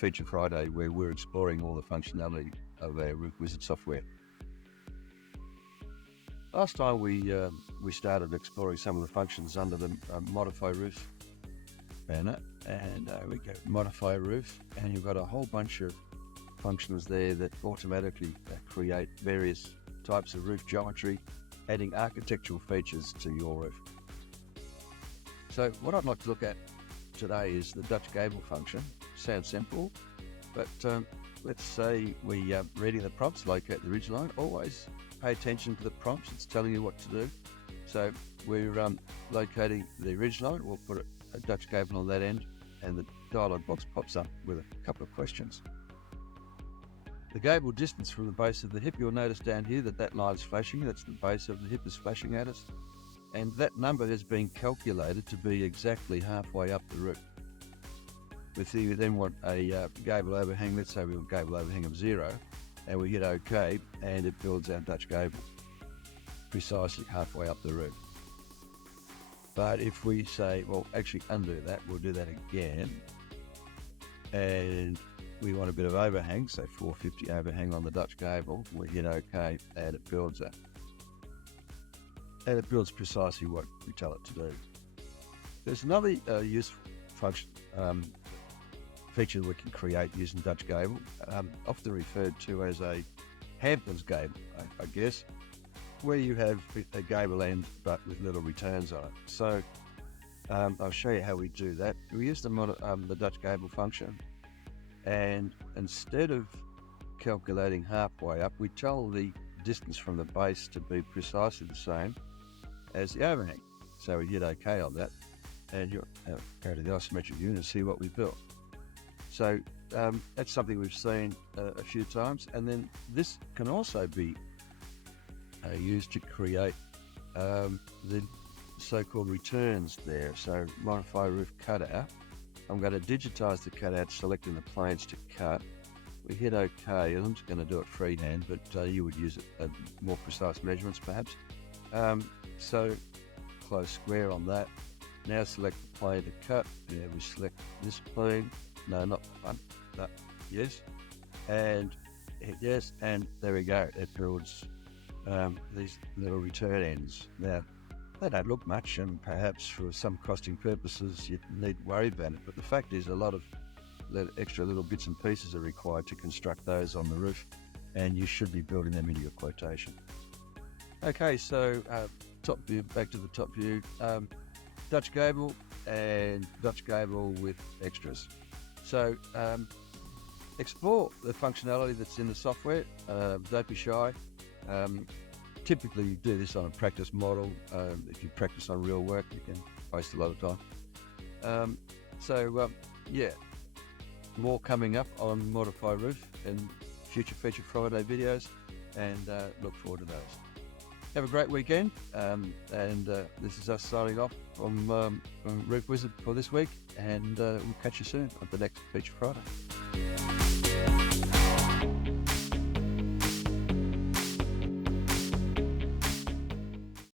Feature Friday, where we're exploring all the functionality of our Roof Wizard software. Last time we started exploring some of the functions under the Modify Roof banner, and we go Modify Roof, and you've got a whole bunch of functions there that automatically create various types of roof geometry, adding architectural features to your roof. So what I'd like to look at today is the Dutch Gable function. Sounds simple, but let's say we reading the prompts, locate the ridge line. Always pay attention to the prompts, it's telling you what to do. So we're locating the ridge line, we'll put a Dutch Gable on that end, and the dialog box pops up with a couple of questions. The gable distance from the base of the hip, you'll notice down here that line is flashing, that's the base of the hip is flashing at us, and that number has been calculated to be exactly halfway up the roof. If you then want a gable overhang, let's say we want a gable overhang of 0, and we hit OK, and it builds our Dutch Gable precisely halfway up the roof. But if we say, well, actually undo that, we'll do that again, and we want a bit of overhang, say 450 overhang on the Dutch Gable, we hit OK, and it builds that. And it builds precisely what we tell it to do. There's another useful function, feature we can create using Dutch Gable, often referred to as a Hamptons gable, I guess, where you have a gable end but with little returns on it. So I'll show you how we do that. We use the Dutch Gable function, and instead of calculating halfway up, we tell the distance from the base to be precisely the same as the overhang. So we hit OK on that, and you go to the isometric view and see what we built. So that's something we've seen a few times, and then this can also be used to create the so-called returns there. So Modify Roof Cutout. I'm going to digitize the cutout, selecting the planes to cut. We hit OK, and I'm just going to do it freehand, but you would use more precise measurements perhaps. So close square on that. Now select the plane to cut. Yeah, we select this plane. No, not one. No, yes. And hit yes, and there we go. It builds these little return ends. Now, they don't look much, and perhaps for some costing purposes you need to worry about it, but the fact is a lot of extra little bits and pieces are required to construct those on the roof, and you should be building them into your quotation. Okay, so top view, back to the top view, Dutch Gable and Dutch Gable with extras. So explore the functionality that's in the software, don't be shy. Typically you do this on a practice model. If you practice on real work, you can waste a lot of time. Yeah, more coming up on Modify Roof and future Feature Friday videos, and look forward to those. Have a great weekend, and this is us signing off from Roof Wizard for this week, and we'll catch you soon at the next Feature Friday.